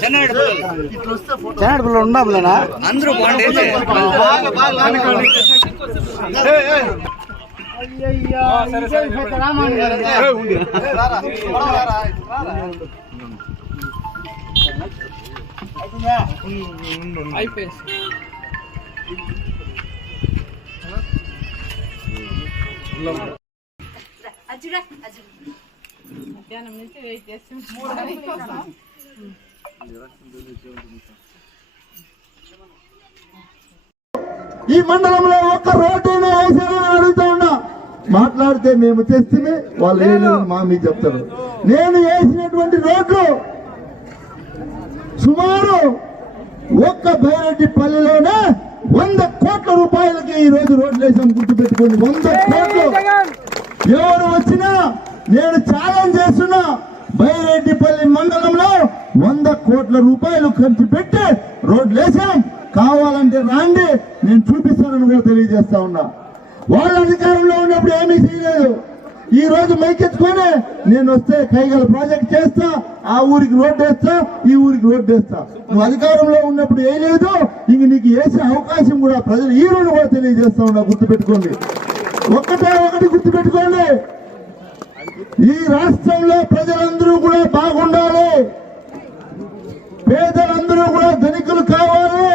చెన్నడపల్లి ఉన్నాంలేనా అందరూ మధ్యాహ్నం నుంచి వెయిట్ చేస్తున్నాం. ఈ మండలంలో ఒక్క రోడ్డునే వేసారని అడుగుతా ఉన్నా. మాట్లాడితే మేము తెస్తే వాళ్ళు ఏమి మా మీకు చెప్తారు. నేను వేసినటువంటి రోడ్లు సుమారు ఒక్క బైరెడ్డిపల్లిలోనే 100 కోట్ల రూపాయలకి ఈ రోజు రోడ్లు వేసాం. గుర్తుపెట్టుకోండి, 100 కోట్లు. ఎవరు వచ్చినా నేను ఛాలెంజ్ చేస్తున్నా, బైరెడ్డిపల్లి మండలంలో 100 కోట్ల రూపాయలు ఖర్చు పెట్టి రోడ్లు వేసాం. కావాలంటే రాండి, నేను చూపిస్తానని కూడా తెలియజేస్తా ఉన్నా. వాళ్ళ అధికారంలో ఉన్నప్పుడు ఏమీ చేయలేదు. ఈ రోజు మైకెత్తుకొని నేను వస్తే కైగల ప్రాజెక్ట్ చేస్తా, ఆ ఊరికి రోడ్డు వేస్తా, ఈ ఊరికి రోడ్డు వేస్తా. నువ్వు అధికారంలో ఉన్నప్పుడు ఏం లేదు, ఇంక నీకు వేసే అవకాశం కూడా ప్రజలు ఈ రోజు కూడా తెలియజేస్తా ఉన్నా. గుర్తుపెట్టుకోండి, ఒకటి గుర్తుపెట్టుకోండి, ఈ రాష్ట్రంలో ప్రజలందరూ కూడా బాగుండాలి, పేదలందరూ కూడా ధనికులు కావాలి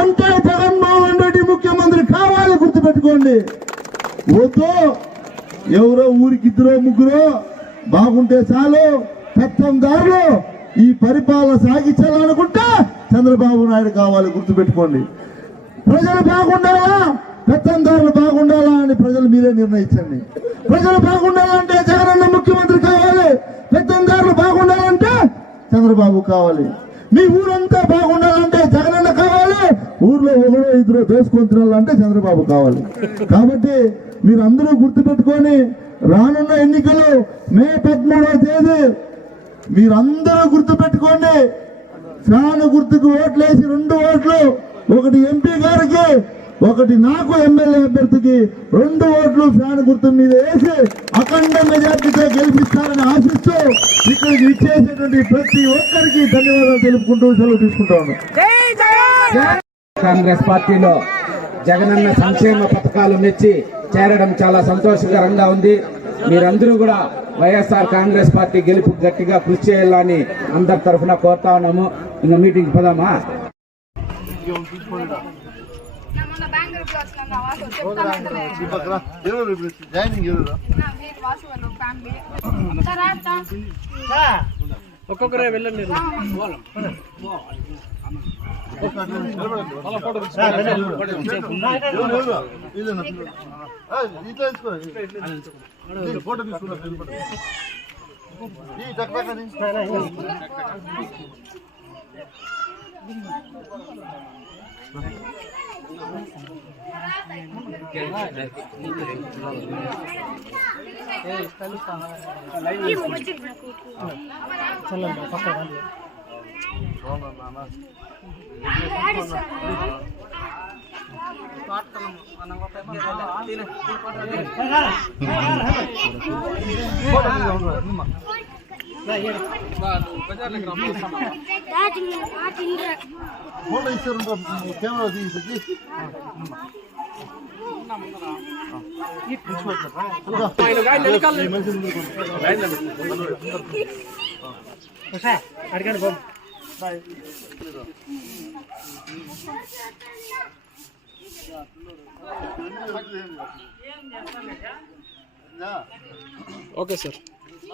అంటే జగన్మోహన్ రెడ్డి ముఖ్యమంత్రి కావాలి. గుర్తుపెట్టుకోండి, వద్దు ఎవరో ఊరికి 2-3 బాగుంటే చాలు పెత్తందారులు ఈ పరిపాలన సాగించాలనుకుంటే చంద్రబాబు నాయుడు కావాలి. గుర్తుపెట్టుకోండి, ప్రజలు బాగుండాలా పెత్తందారులు బాగుండాలా అని ప్రజలు మీరే నిర్ణయించండి. ప్రజలు బాగుండాలంటే జగనన్న ముఖ్యమంత్రి కావాలి, పెత్తందారులు బాగుండాలంటే చంద్రబాబు కావాలి. మీ ఊరంతా బాగుండాలంటే జగనన్న కావాలి, ఊర్లో 1-2 దోసుకొని తినాలంటే చంద్రబాబు కావాలి. కాబట్టి మీరు అందరూ గుర్తుపెట్టుకొని రానున్న ఎన్నికలు మే 13వ తేదీ మీరందరూ గుర్తుపెట్టుకోండి. ఫ్యాన్ గుర్తుకు ఓట్లేసి 2 ఓట్లు, ఒకటి ఎంపీ గారికి, ఒకటి నాకు ఎమ్మెల్యే అభ్యర్థికి 2 ఓట్లు ఫ్యాన్ గుర్తు మీద వేసి అఖండ మెజార్టీతో గెలిపిస్తారని ఆశిస్తూ ఇక్కడికి ఇచ్చేసేటువంటి ప్రతి ఒక్కరికి ధన్యవాదాలు తెలుపుకుంటూ సెలవు తీసుకుంటా ఉన్నాం. కాంగ్రెస్ పార్టీలో జగనన్న సంక్షేమ పథకాలు మెచ్చి చేరడం చాలా సంతోషకరంగా ఉంది. మీరందరూ కూడా వైఎస్ఆర్ కాంగ్రెస్ పార్టీ గెలుపు గట్టిగా కృషి చేయాలని అందరి తరఫున కోరుతా ఉన్నాము. ఇంకా మీటింగ్ పోదామా? ఒక్కొక్కరే వెళ్ళండి. ఫోటో తీసుకున్నా ఫోటో ఇస్తారు కెమెరా తీసి అడిగాను. Okay sir.